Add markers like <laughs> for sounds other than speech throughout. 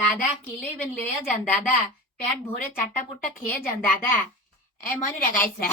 দাদা, কি লইবেন লইয়া যান দাদা? পেট ভরে চারটা পুটটা খেয়ে যান দাদা। এ, মনে রাখাইছে।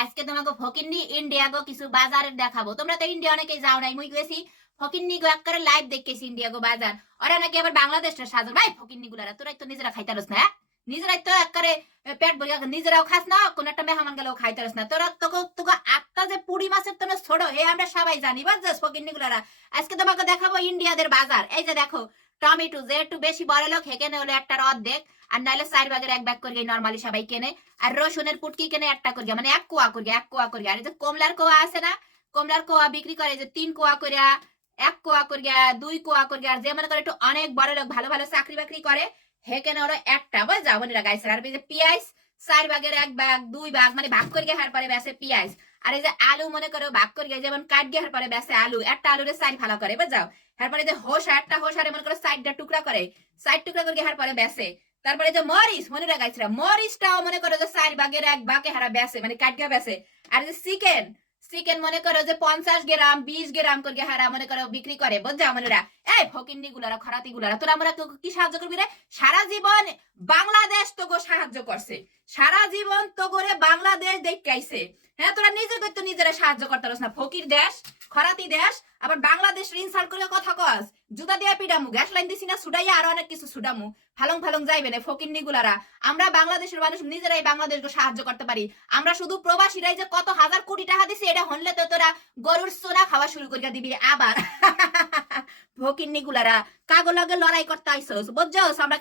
আজকে তোমাকে ফকিন্নি ইন্ডিয়া গো কিছু বাজারের দেখাবো। তোমরা তো ইন্ডিয়া অনেকেই যাও নাই, মুই গেছি ফকিন্নি গো একবারে লাইভ দেখেছি ইন্ডিয়া গো বাজার। ওরা নাকি আবার বাংলাদেশটা সাজার ভাই, ফকিন্নি গুলারা, তোরাই তো নিজেরা খাইতারস না হ্যাঁ? নিজেরাই তো একবারে পেট ভরিয়া নিজেরাও খাস না, কোন একটা মেহমান গেলেও খাইতারস না। তোরা তোকে তোকে আটটা যে পুরি মাছের তো ছোট হে আমরা সবাই জানি, বুঝছিস, ফকিন্নি গুলারা? আজকে তোমাকে দেখাবো ইন্ডিয়াদের বাজার। এই যে দেখো টমেটো যে একটু বেশি বড় লোক হেকেনে হলো একটা অর্ধেক আর নাহলে চার ভাগের এক ব্যাগ করে নর্মালি সবাই কেনে। আর রসুনের পুটকি কেনে একটা করে মানে এক কোয়া করে এক কোয়া করে আর যে কমলার কোয়া আছে না, কমলার কোয়া বিক্রি করে যে তিন কোয়া করে এক কোয়া করে দুই কোয়া করে আর যে মনে করে একটু অনেক বড় লোক, ভালো ভালো চাকরি বাকরি করে হেকেনে হলো একটা বই যাব না গাইছে আর যে পেঁয়াজ, চার ভাগের এক ভাগ, দুই ভাগ মানে ভাগ করে হার পরে বেসে পেঁয়াজ। আর এই যে আলু মনে করো ভাগ করে যেমন কাট গিয়ে পরে বেসে আলু, একটা আলুরে চার ভালো করে বুঝাও তারপরে যে হোসা, একটা হোসারে মনে করো সাইডটা টুকরা করে সাইড টুকরা করে হার পরে বেসে তারপরে যে মরিচ, মনে রাখাইছিল মরিচটাও মনে করো যে চার ভাগের এক ভাগে হারা বেসে মানে কাটগা বেসে আর যে চিকেন চিকেন মনে করো যে পঞ্চাশ গ্রাম, বিশ গ্রাম করে হারা মনে করো বিক্রি করে, বুঝছা মনেরা? এই ফকিন্ডি গুলারা, খরাতি গুলারা, তোরা আমরা কি সাহায্য করবি রে? সারা জীবন বাংলাদেশ তোকে সাহায্য করছে। সারা জীবন তো করে বাংলাদেশ দেখাইছে। হ্যাঁ তোরা নিজেদের তো নিজেরা সাহায্য করতে পারস না। ফকির দেশ, খরাতি দেশ, আবার বাংলাদেশ ইনসাল্ট করে কথা কস। জুতা দিয়া পিডামু, গ্যাস লাইন দিছি না সুডাইয়া আরও অনেক কিছু সুডামু ফালং ফালং যাইবে না ফকির নিগুলারা। আমরা বাংলাদেশের মানুষ, নিজেরাই বাংলাদেশকে সাহায্য করতে পারি। আমরা শুধু প্রবাসীরাই যে কত হাজার কোটি টাকা দিছি, এটা হনলে তো তোরা গরুর সোনা খাওয়া শুরু করিয়া দিবি আবার। <laughs> ফকির নিগুলারা, কাগো লগে লড়াই করতে আইসোস, বুঝছস? আমরা